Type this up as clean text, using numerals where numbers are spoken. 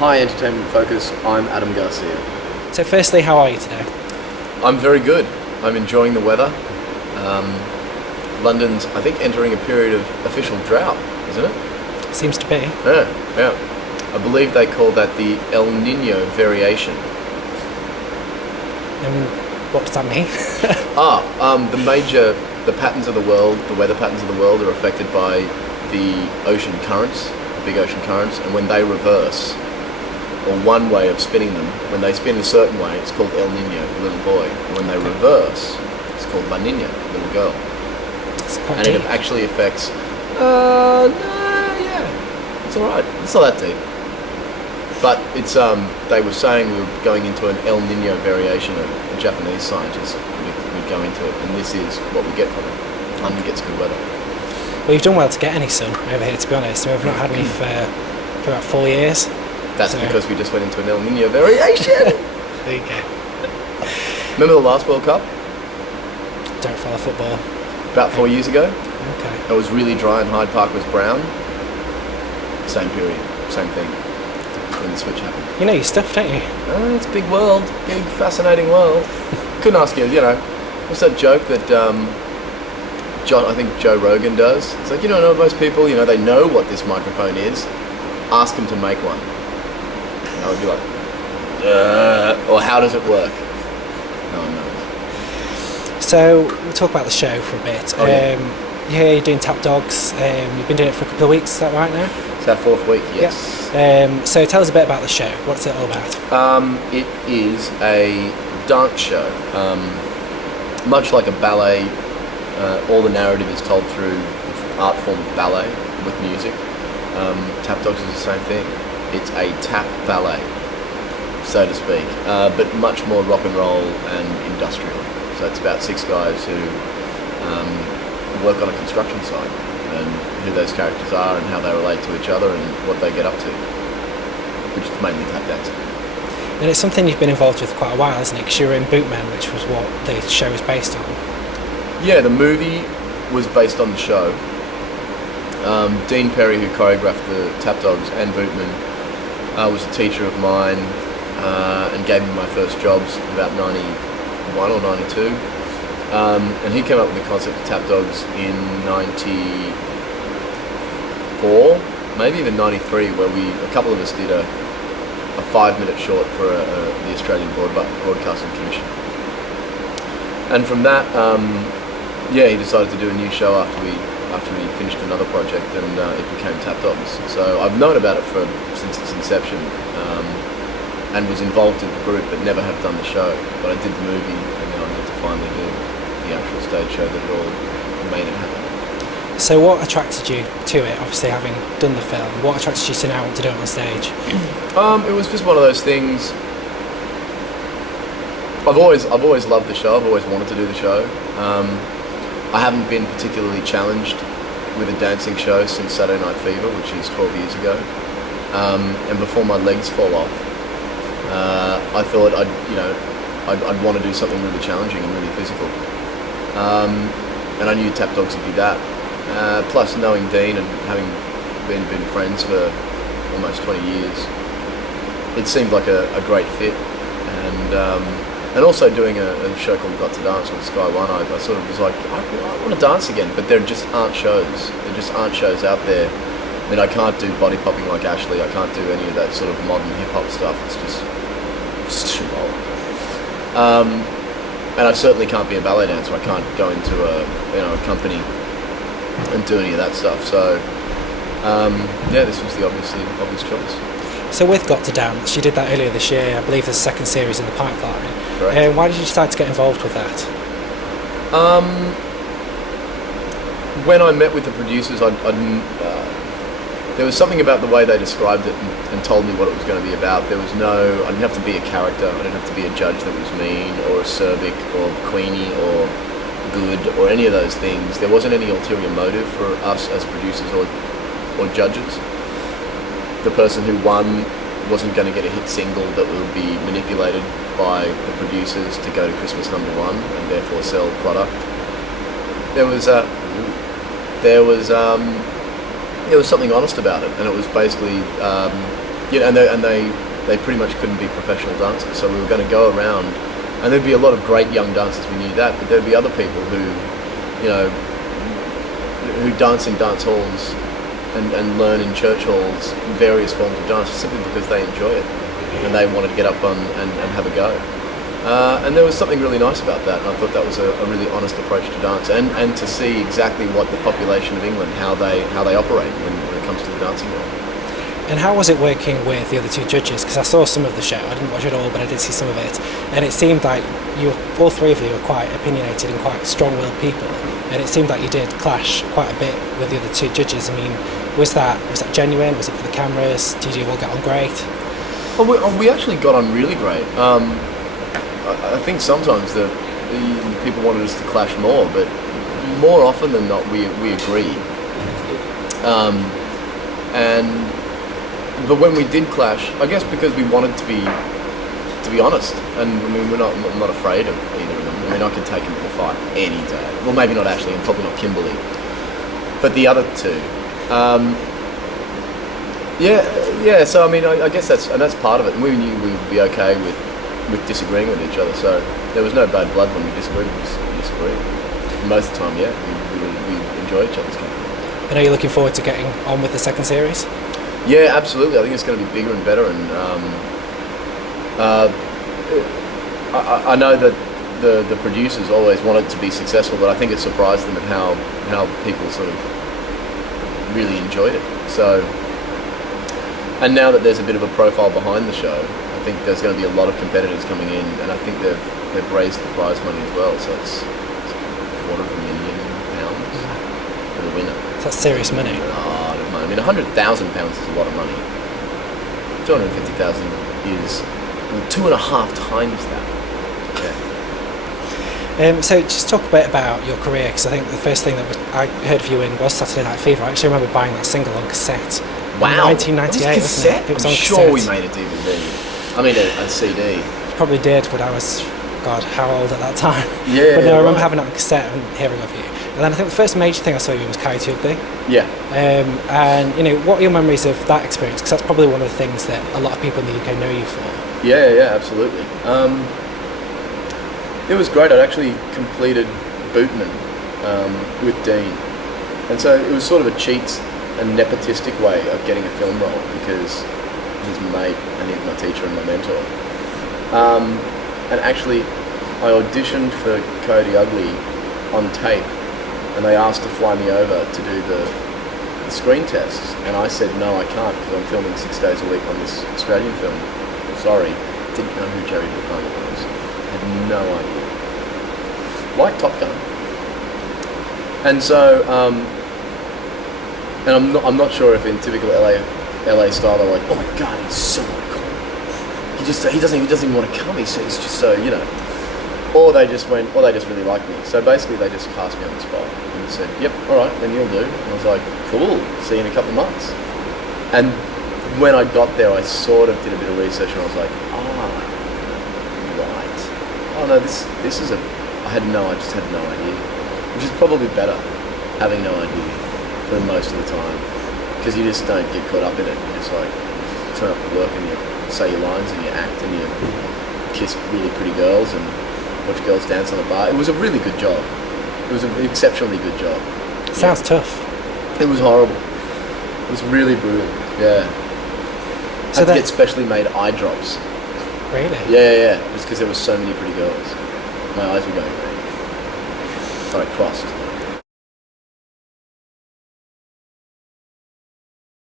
Hi Entertainment Focus, I'm Adam Garcia. So firstly, how are you today? I'm very good. I'm enjoying the weather. London's, I think, entering a period of official drought, isn't it? Seems to be. Yeah. I believe they call that the El Nino variation. And what does that mean? The patterns of the world, the weather patterns of the world are affected by the ocean currents, the big ocean currents, and when they reverse, or one way of spinning them, when they spin a certain way, it's called El Nino, the little boy. And when they reverse, it's called La Nina, the little girl. It's quite And deep. it actually affects, yeah, it's alright, it's not that deep. But it's, they were saying we were going into an El Nino variation, a Japanese scientist would go into it, and this is what we get from it. London gets good weather. Well, you've done well to get any sun over here, to be honest. We've not had any for about 4 years. That's because we just went into an El Nino variation. There you go. Remember the last World Cup? Don't follow football. About 4 years ago? Okay. It was really dry and Hyde Park was brown. Same period, same thing. When the switch happened. You know your stuff, don't you? Oh, it's a big world, big fascinating world. Couldn't ask you, what's that joke that I think Joe Rogan does? It's like, most people, they know what this microphone is. Ask them to make one. And I would be like, or how does it work? No one knows. So we'll talk about the show for a bit. Oh, yeah. You're doing Tap Dogs. You've been doing it for a couple of weeks, is that right now? It's our 4th week, yes. Yep. So tell us a bit about the show. What's it all about? It is a dance show. Much like a ballet, all the narrative is told through the art form of ballet with music. Tap Dogs is the same thing. It's a tap ballet, so to speak, but much more rock and roll and industrial. So it's about 6 guys who work on a construction site, and who those characters are and how they relate to each other and what they get up to, which is mainly tap dancing. And it's something you've been involved with quite a while, isn't it? Because you were in Bootmen, which was what the show is based on. Yeah, the movie was based on the show. Dean Perry, who choreographed the Tap Dogs and Bootmen, was a teacher of mine and gave me my first jobs about 91 or 92. And he came up with the concept of Tap Dogs in 94, maybe even 93, where a couple of us did a 5-minute short for the Australian Broadcasting Commission. And from that, he decided to do a new show after we finished another project, and it became Tap Dogs. So I've known about it since its inception, and was involved in the group, but never have done the show. But I did the movie, and then I got to finally do the actual stage show that all made it happen. So what attracted you to it, obviously having done the film? What attracted you to now want to do it on stage? It was just one of those things. I've always loved the show. I've always wanted to do the show. I haven't been particularly challenged with a dancing show since Saturday Night Fever, which is 12 years ago. And before my legs fall off, I thought I'd want to do something really challenging and really physical. And I knew Tap Dogs would be that. Plus knowing Dean and having been friends for almost 20 years, it seemed like a great fit. And also doing a show called Got to Dance with Sky One, I sort of was like, I want to dance again, but there just aren't shows. There just aren't shows out there. I mean, I can't do body popping like Ashley. I can't do any of that sort of modern hip hop stuff. It's too old. And I certainly can't be a ballet dancer. I can't go into a company and do any of that stuff. So this was the obvious choice. So with Got to Dance, you did that earlier this year. I believe there's a second series in the pipeline. Correct. Why did you decide to get involved with that? When I met with the producers, there was something about the way they described it and told me what it was going to be about. I didn't have to be a character. I didn't have to be a judge that was mean or acerbic or queenie or good or any of those things. There wasn't any ulterior motive for us as producers or judges. The person who won wasn't going to get a hit single that would be manipulated by the producers to go to Christmas #1 and therefore sell product. There was something honest about it, and it was basically Yeah, and they pretty much couldn't be professional dancers, so we were going to go around, and there'd be a lot of great young dancers, we knew that, but there'd be other people who, you know, who dance in dance halls and learn in church halls various forms of dance simply because they enjoy it and they wanted to get up on and have a go. And there was something really nice about that, and I thought that was a really honest approach to dance, and to see exactly what the population of England, how they operate when it comes to the dancing world. And how was it working with the other two judges? Because I saw some of the show, I didn't watch it all, but I did see some of it, and it seemed like all three of you were quite opinionated and quite strong-willed people, and it seemed like you did clash quite a bit with the other two judges. I mean, was that genuine? Was it for the cameras? Did you all get on great? Well, we actually got on really great. I think sometimes the people wanted us to clash more, but more often than not, we agreed. But when we did clash, I guess because we wanted to be honest, and I mean, I'm not afraid of either of them. I mean, I could take him to a fight any day. Well, maybe not Ashley, and probably not Kimberly, but the other two. Yeah. So I mean, I guess that's part of it. And we knew we would be okay with disagreeing with each other. So there was no bad blood when we disagreed. We disagreed. Most of the time, yeah, we enjoy each other's company. And are you looking forward to getting on with the second series? Yeah, absolutely. I think it's going to be bigger and better, and I know that the producers always wanted to be successful, but I think it surprised them at how people sort of really enjoyed it. So, and now that there's a bit of a profile behind the show, I think there's going to be a lot of competitors coming in, and I think they've raised the prize money as well. So it's £250,000 for the winner. That's serious money. I mean, £100,000 is a lot of money. 250,000 is 2.5 times that. Yeah. So just talk a bit about your career, because I think the first thing that I heard of you in was Saturday Night Fever. I actually remember buying that single on cassette. Wow. In 1998, wasn't it? It was on cassette. cassette. We made a DVD. I mean, a CD. Probably did, but I was, God, how old at that time? Yeah. But no, I remember having it on cassette and hearing of you. And then I think the first major thing I saw you was Coyote Ugly. Yeah. And you know, what are your memories of that experience? Because that's probably one of the things that a lot of people in the UK know you for. Yeah, absolutely. It was great. I'd actually completed Bootman with Dean, and so it was sort of a cheat and nepotistic way of getting a film role because he's my mate and he's my teacher and my mentor. And actually, I auditioned for Coyote Ugly on tape, and they asked to fly me over to do the screen tests, and I said no, I can't because I'm filming 6 days a week on this Australian film. Sorry, didn't know who Jerry Bruckheimer was. Had no idea. Like Top Gun. And so, and I'm not sure if in typical LA style they're like, oh my God, he's so cool. He doesn't even want to come. He's just so, you know. Or they just really liked me. So basically they just cast me on the spot and said, yep, all right, then you'll do. And I was like, cool, see you in a couple of months. And when I got there, I sort of did a bit of research and I was like, right. Oh no, this is I just had no idea. Which is probably better, having no idea for most of the time. Because you just don't get caught up in it. You just like turn up at work and you say your lines and you act and you kiss really pretty girls and watch girls dance on a bar. It was a really good job. It was an exceptionally good job. Sounds tough. It was horrible. It was really brutal. Yeah. So had to get specially made eye drops. Really? Yeah. Just because there were so many pretty girls. My eyes were going green. So I crossed.